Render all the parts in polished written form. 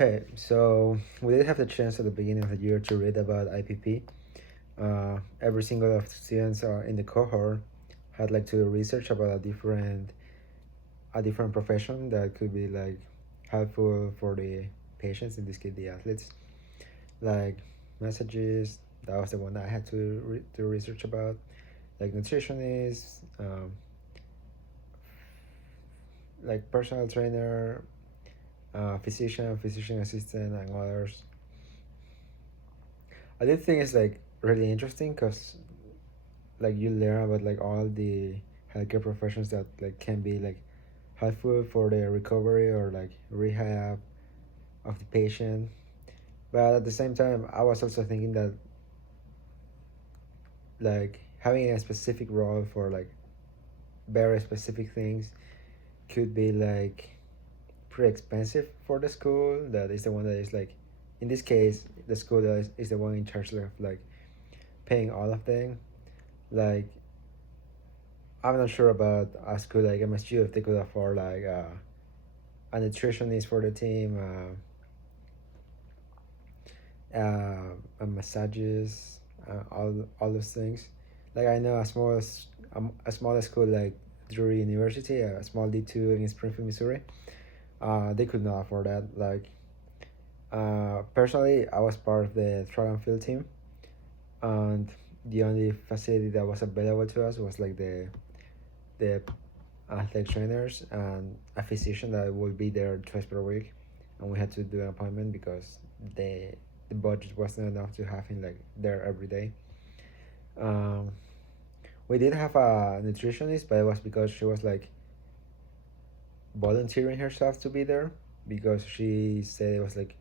Hey, so we did have the chance at the beginning of the year to read about IPP. Every single of the students in the cohort had like to research about a different profession that could be like helpful for the patients, in this case the athletes. Like messages, that was the one that I had to do research about. Like nutritionists, like personal trainer, physician assistant, and others. I did think it's like really interesting because like you learn about like all the healthcare professions that like can be like helpful for the recovery or like rehab of the patient. But at the same time, I was also thinking that like having a specific role for like very specific things could be like pretty expensive for the school. That is the one that is like, in this case, the school that is the one in charge of like paying all of them. Like I'm not sure about a school like MSU if they could afford like a nutritionist for the team, massages, all those things. Like I know a small school like Drury University, a small D2 in Springfield, Missouri. They could not afford that. Like personally, I was part of the track and field team, and the only facility that was available to us was like the athletic trainers and a physician that would be there twice per week, and we had to do an appointment because the the budget wasn't enough to have him like there every day. Um, we did have a nutritionist, but it was because she was like volunteering herself to be there because she said it was like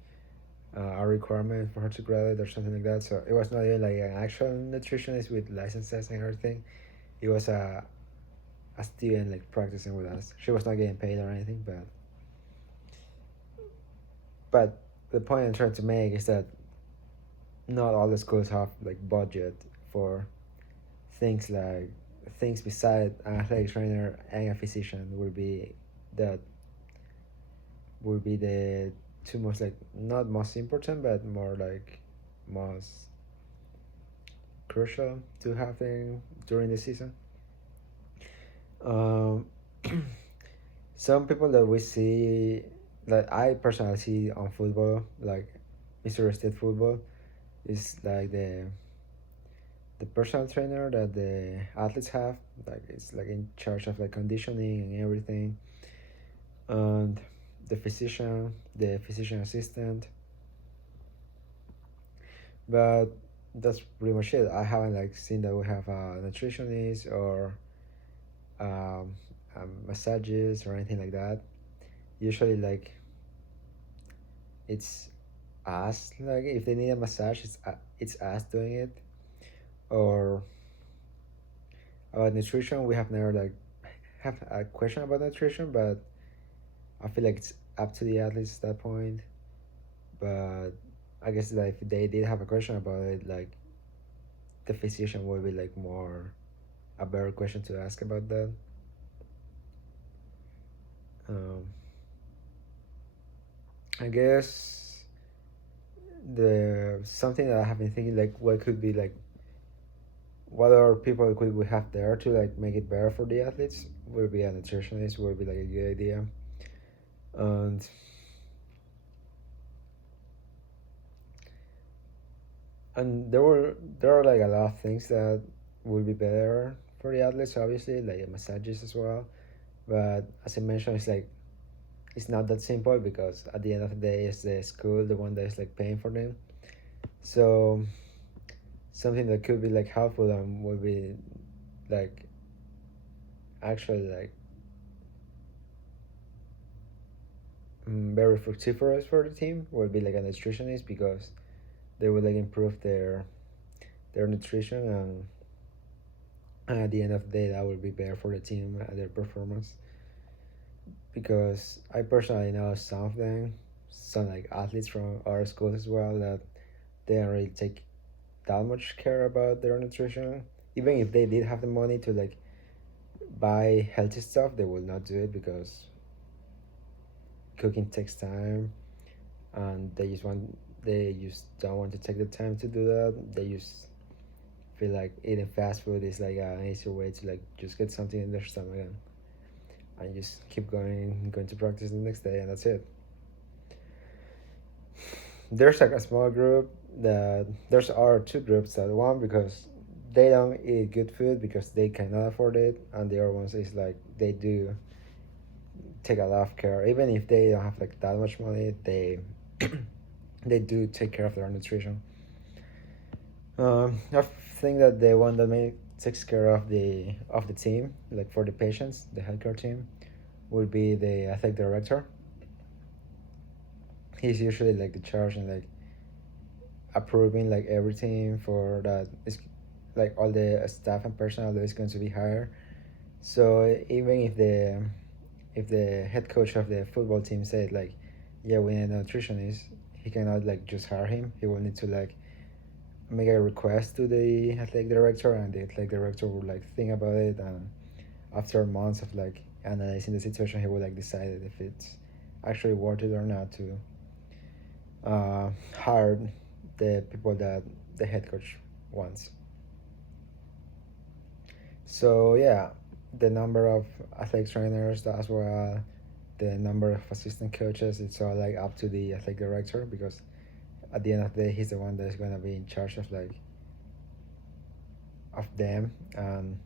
a requirement for her to graduate or something like that. So it was not even like an actual nutritionist with licenses and everything. It was a student like practicing with us. She was not getting paid or anything, but the point I'm trying to make is that not all the schools have like budget for things like things beside an athletic trainer and a physician that would be the two most like not most important but more like most crucial to having during the season. Um, some people that we see that I personally see on football, like Mr. State football, is like the personal trainer that the athletes have, like it's like in charge of like conditioning and everything, and the physician assistant. But that's pretty much it. I haven't like seen that we have a nutritionist or um, massages or anything like that. Usually, like it's us. Like if they need a massage, it's us doing it. Or about nutrition, we have never like have a question about nutrition, but I feel like it's up to the athletes at that point. But I guess that if they did have a question about it, like the physician would be like more a better question to ask about that. Um, I guess the something that I have been thinking like what could be like what other people could we have there to like make it better for the athletes would be a nutritionist would be like a good idea. And there are like a lot of things that would be better for the athletes, obviously like massages as well. But as I mentioned, it's not that simple because at the end of the day it's the school the one that is like paying for them. So something that could be like helpful and would be like actually like very fructiferous for the team would be like a nutritionist because they would like improve their nutrition, and at the end of the day that would be better for the team and their performance. Because I personally know some of them, some like athletes from our schools as well, that they don't really take that much care about their nutrition. Even if they did have the money to like buy healthy stuff, they will not do it because cooking takes time. and they just don't want to take the time to do that. They just feel like eating fast food is like an easy way to like just get something in their stomach and just keep going to practice the next day, and that's it. There's like a small group that there's are two groups, that one because they don't eat good food because they cannot afford it, and the other ones is like they do take a lot of care, even if they don't have like that much money, they do take care of their nutrition. I think that the one that takes care of the team, like for the patients, the healthcare team, would be the athletic director. He's usually like the charge and like approving like everything for that is like all the staff and personnel that is going to be hired. So even if the head coach of the football team said like, yeah, we need a nutritionist, he cannot like just hire him. He will need to like make a request to the athletic director, and the athletic director will like think about it, and after months of like analyzing the situation, he will like decide if it's actually worth it or not to hire the people that the head coach wants. So yeah, the number of athletic trainers as well, the number of assistant coaches, it's all like up to the athletic director, because at the end of the day, he's the one that's gonna be in charge of like of them, and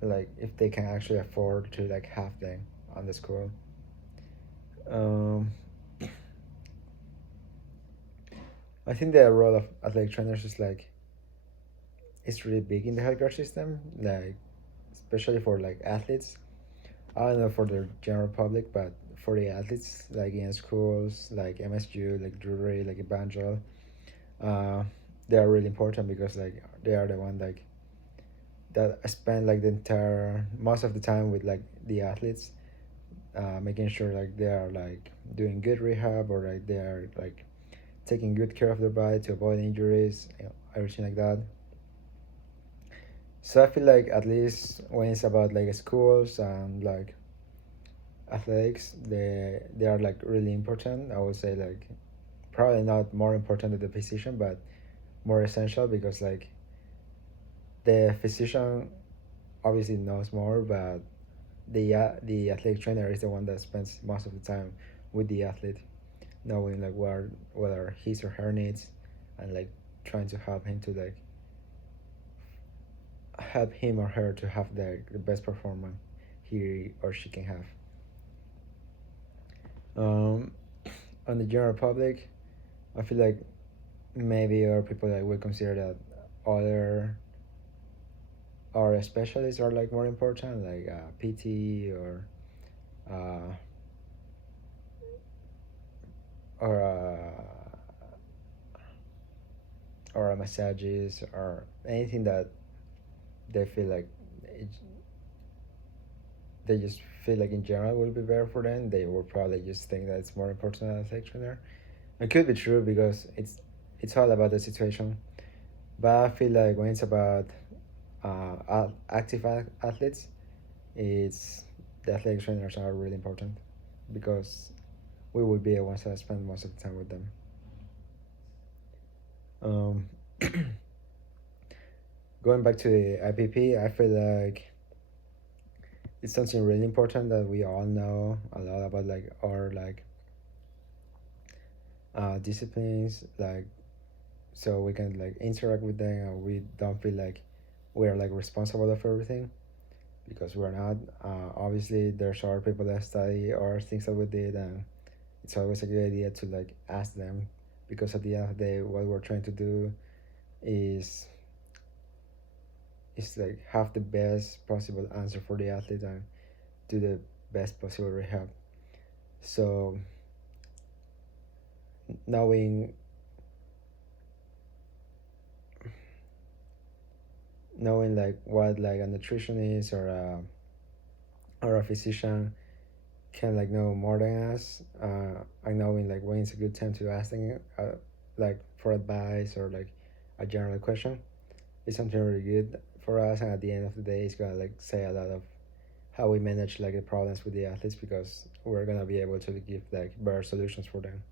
like if they can actually afford to like have them on the school. Um, I think the role of athletic trainers is like it's really big in the healthcare system, like especially for like athletes. I don't know for the general public, but for the athletes, like in schools, like MSU, like Drury, like Evangel, uh, they are really important because like they are the one like that spend like the entire most of the time with like the athletes, making sure like they are like doing good rehab, or like they are like taking good care of their body to avoid injuries, everything like that. So I feel like at least when it's about like schools and like athletics, they are like really important. I would say like probably not more important than the physician, but more essential, because like the physician obviously knows more, but the athletic trainer is the one that spends most of the time with the athlete, knowing like what are his or her needs, and like trying to help him or her to have the best performance he or she can have. Um, on the general public, I feel like maybe other people that would consider that other or specialists are like more important, like PT uh, or massages, or anything that they feel like it, they just feel like in general will be better for them. They will probably just think that it's more important than a sex trainer. It could be true because it's all about the situation. But I feel like when it's about active athletes, it's the athletic trainers are really important, because we will be the ones that spend most of the time with them. Um, Going back to the IPP, I feel like it's something really important that we all know a lot about, like our like disciplines, like so we can like interact with them, and we don't feel like we are like responsible for everything, because we're not. Obviously, there's other people that study or things that we did, and it's always a good idea to like ask them, because at the end of the day, what we're trying to do is like have the best possible answer for the athlete and do the best possible rehab. So knowing like what like a nutritionist or a physician can like know more than us, and knowing like when it's a good time to ask them like for advice or like a general question is something really good for us, and at the end of the day it's gonna like say a lot of how we manage like the problems with the athletes, because we're gonna be able to give like better solutions for them.